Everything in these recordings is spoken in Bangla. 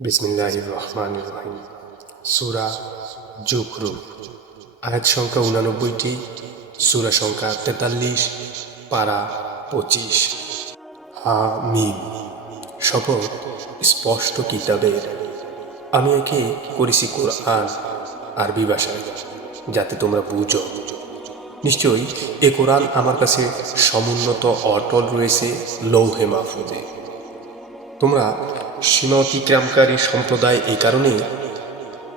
বিসমিল্লাহির রহমানির রহিম। সূরা যুখরুফ। আয়াত সংখ্যা 89টি, সূরা সংখ্যা 43, পারা 25। হামিম। শপথ স্পষ্ট কিতাবের। আমি একে করেছি কোরআন আরবি ভাষায়, যাতে তোমরা বুঝো। নিশ্চয়ই এ কোরআন আমার কাছে সমুন্নত অটল রয়েছে লৌহে মাহফুজে। তোমরা সীমা অতিক্রমকারী সম্প্রদায় এই কারণে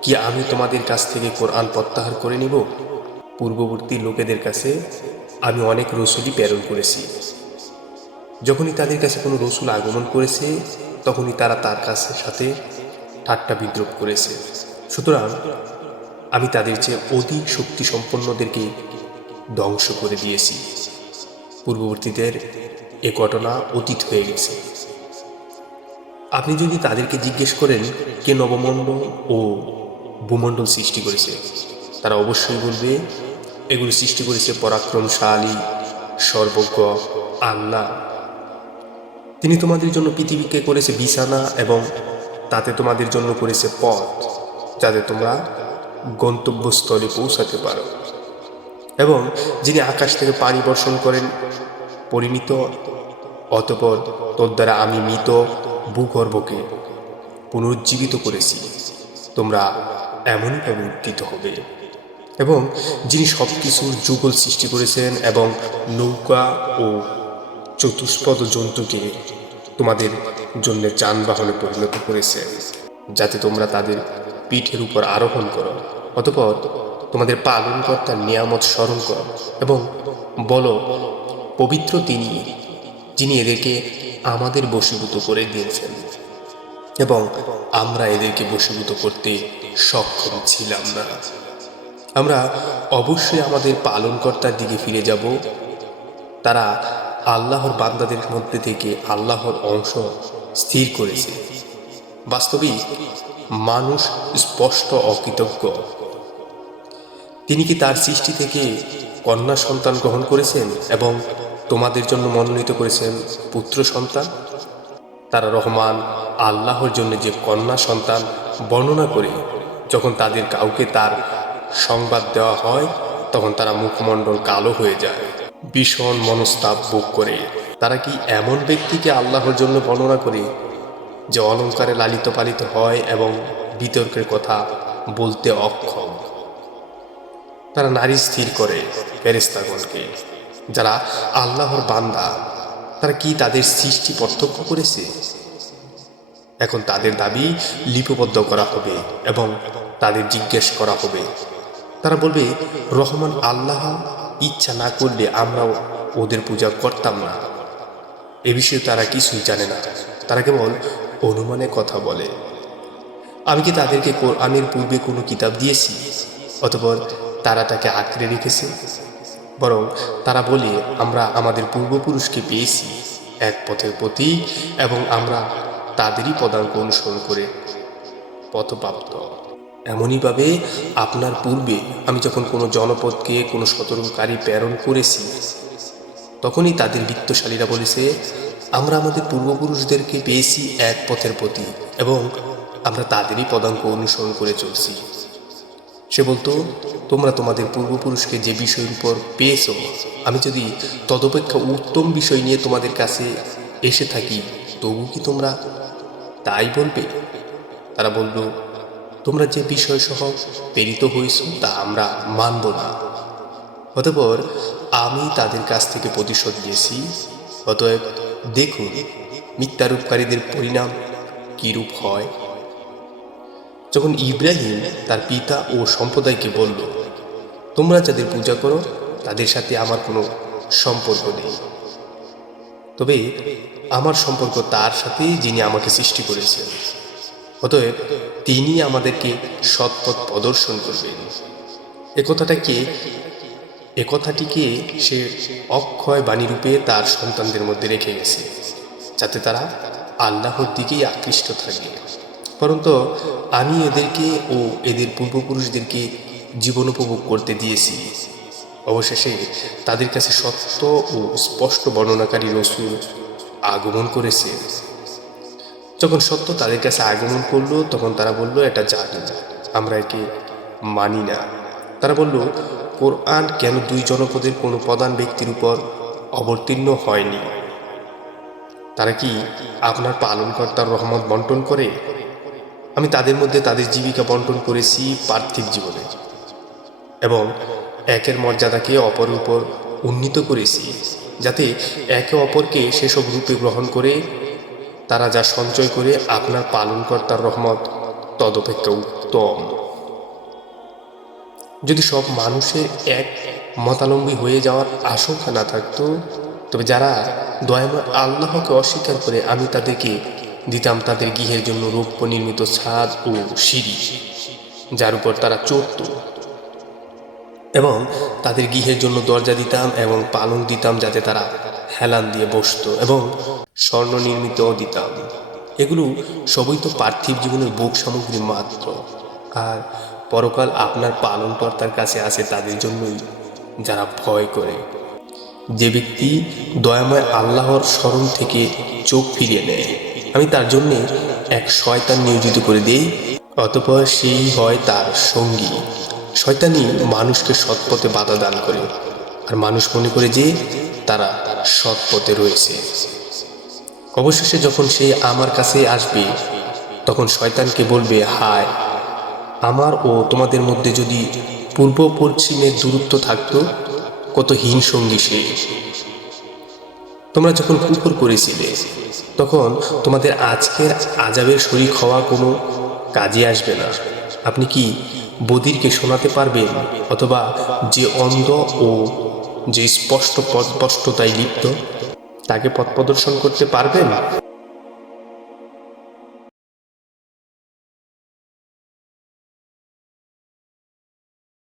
কি আমি তোমাদের কাছ থেকে কোরআন প্রত্যাহার করে নিব? পূর্ববর্তী লোকেদের কাছে আমি অনেক রসুলই প্রেরণ করেছি। যখনই তাদের কাছে কোনো রসুল আগমন করেছে, তখনই তারা তার কাছে সাথে ঠাট্টা বিদ্রুপ করেছে। সুতরাং আমি তাদের চেয়ে অধিক শক্তি সম্পন্নদেরকে ধ্বংস করে দিয়েছি। পূর্ববর্তীদের এ ঘটনা অতীত হয়ে গেছে। আপনি যদি তাদেরকে জিজ্ঞেস করেন কে নবমণ্ডল ও ভূমণ্ডল সৃষ্টি করেছে, তারা অবশ্যই বলবে এগুলো সৃষ্টি করেছে পরাক্রমশালী সর্বজ্ঞ আল্লাহ। তিনি তোমাদের জন্য পৃথিবীকে করেছে বিছানা এবং তাতে তোমাদের জন্য করেছে পথ, যাতে তোমরা গন্তব্যস্থলে পৌঁছাতে পারো। এবং যিনি আকাশ থেকে পানি বর্ষণ করেন পরিমিত, অতঃপর তোর দ্বারা আমি মৃত ভূগর্ভকে পুনরুজ্জীবিত করেছি, তোমরা এমনইভাবে উত্থিত হবে। এবং যিনি সব কিছুর যুগল সৃষ্টি করেছেন এবং নৌকা ও চতুষ্পদ জন্তুকে তোমাদের জন্য যানবাহনে পরিণত করেছেন, যাতে তোমরা তাদের পিঠের উপর আরোহণ করো। অতঃপর তোমাদের পালনকর্তার নিয়ামত স্মরণ করো এবং বলো, পবিত্র তিনি, যিনি এদেরকে আমাদের বশীভূত করে দিয়েছেন এবং আমরা এদেরকে বশীভূত করতে সক্ষম ছিলাম না। আমরা অবশ্যই আমাদের পালনকর্তার দিকে ফিরে যাব। তারা আল্লাহর বান্দাদের মধ্যে থেকে আল্লাহর অংশ স্থির করেছে। বাস্তবিক মানুষ স্পষ্ট অকৃতজ্ঞ। তিনি কি তার সৃষ্টি থেকে কন্যা সন্তান গ্রহণ করেছেন এবং তোমাদের জন্য মনোনীত করেছেন পুত্র সন্তান? তারা রহমান আল্লাহর জন্য যে কন্যা সন্তান বর্ণনা করে, যখন তাদের কাউকে তার সংবাদ দেওয়া হয়, তখন তারা মুখমণ্ডল কালো হয়ে যায়, ভীষণ মনস্তাপ ভোগ করে। তারা কি এমন ব্যক্তিকে আল্লাহর জন্য বর্ণনা করে যে অলঙ্কারে লালিত পালিত হয় এবং বিতর্কের কথা বলতে অক্ষম? তারা নারী স্থির করে ফেরেশতাগণকে, যারা আল্লাহর বান্দা। তারা কি তাদের সৃষ্টি প্রত্যক্ষ করেছে? এখন তাদের দাবি লিপিবদ্ধ করা হবে এবং তাদের জিজ্ঞেস করা হবে। তারা বলবে, রহমান আল্লাহ ইচ্ছা না করলে আমরাও ওদের পূজা করতাম না। এ বিষয়ে তারা কিছুই জানে না, তারা কেবল অনুমানে কথা বলে। আমি কি তাদেরকে কোরআনের পূর্বে কোনো কিতাব দিয়েছি অতঃপর তারা তাকে আঁকড়ে রেখেছে? বরং তারা বলে, আমরা আমাদের পূর্বপুরুষকে পেয়েছি এক পথের প্রতীক এবং আমরা তাদেরই পদাঙ্ক অনুসরণ করে পথপ্রাপ্ত। এমনইভাবে আপনার পূর্বে আমি যখন কোনো জনপদকে কোনো সতর্ককারী প্রেরণ করেছি, তখনই তাদের বিত্তশালীরা বলেছে, আমরা আমাদের পূর্বপুরুষদেরকে পেয়েছি এক পথের প্রতীক এবং আমরা তাদেরই পদাঙ্ক অনুসরণ করে চলছি। সে বলতো, তোমরা তোমাদের পূর্বপুরুষকে যে বিষয়ের উপর পেয়েছ, আমি যদি তদপেক্ষা উত্তম বিষয় নিয়ে তোমাদের কাছে এসে থাকি, তবু কি তোমরা তাই বলবে? তারা বলল, তোমরা যে বিষয় সহ প্রেরিত হয়েছ তা আমরা মানব না। অতঃপর আমি তাদের কাছ থেকে প্রতিশোধ নিয়েছি। অতএব দেখুন মিথ্যারূপকারীদের পরিণাম কিরূপ হয়। যখন ইব্রাহিম তার পিতা ও সম্প্রদায়কে বলল, তোমরা যাদের পূজা করো তাদের সাথে আমার কোনো সম্পর্ক নেই, তবে আমার সম্পর্ক তার সাথে যিনি আমাকে সৃষ্টি করেছেন। অতএব তিনি আমাদেরকে সৎপথ প্রদর্শন করবেন। এ কথাটিকে সে অক্ষয় বাণীরূপে তার সন্তানদের মধ্যে রেখে গেছে, যাতে তারা আল্লাহর দিকেই আকৃষ্ট থাকে। পরন্তু আমি এদেরকে ও এদের পূর্বপুরুষদেরকে জীবন উপভোগ করতে দিয়েছি। অবশেষে তাদের কাছে সত্য ও স্পষ্ট বর্ণনাকারী রসূল আগমন করেছে। যখন সত্য তাদের কাছে আগমন করলো তখন তারা বলল, এটা জানি না, আমরা একে মানি না। তারা বলল, কোরআন কেন দুই জনপদের কোনো প্রধান ব্যক্তির উপর অবতীর্ণ হয়নি? তারা কি আপনার পালনকর্তার রহমত বন্টন করে? আমি তাদের মধ্যে তাদের জীবিকা বন্টন করেছি পার্থিব জীবনে, এবং একের মর্যাদাকে অপরের উপর উন্নীত করেছি, যাতে একে অপরকে সেসব রূপে গ্রহণ করে তারা যা সঞ্চয় করে আপনার পালনকর্তার রহমত তদপেক্ষা উত্তম। যদি সব মানুষের এক মতালম্বী হয়ে যাওয়ার আশঙ্কা না থাকতো, তবে যারা দয়াময় আল্লাহকে অস্বীকার করে আমি তাদেরকে দিতাম তাদের গৃহের জন্য রৌপ্য নির্মিত ছাদ ও সিঁড়ি, যার উপর তারা চড়ত, এবং তাদের গৃহের জন্য দরজা দিতাম এবং পালং দিতাম যাতে তারা হেলান দিয়ে বসত, এবং স্বর্ণ নির্মিতও দিতাম। এগুলো সবই তো পার্থিব জীবনের ভোগ সামগ্রী মাত্র, আর পরকাল আপনার পালনকর্তার কাছে আছে তাদের জন্যই যারা ভয় করে। যে ব্যক্তি দয়াময় আল্লাহর স্মরণ থেকে চোখ ফিরিয়ে নেয়, আমি তার জন্য এক শয়তান নিয়োজিত করে দেই, অতঃপর সেই হয় তার সঙ্গী। শয়তানি মানুষকে সৎপথে বাধা দান করে, আর মানুষ মনে করে যে তারা সৎপথে রয়েছে। অবশেষে যখন সে আমার কাছে আসবে, তখন শয়তানকে বলবে, হায়, আমার ও তোমাদের মধ্যে যদি পূর্ব পশ্চিমের দূরত্ব থাকতো, কত হীন সঙ্গী সে। তোমরা যখন কুফর করেছিলে, তখন তোমাদের আজকের আযাবের শরীক হওয়া কোনো কাজে আসবে না। আপনি কি বধিরকে শোনাতে পারবেন, অথবা যে অন্ধ ও যে স্পষ্ট পথভ্রষ্টতায় লিপ্ত তাকে পথ প্রদর্শন করতে পারবেন?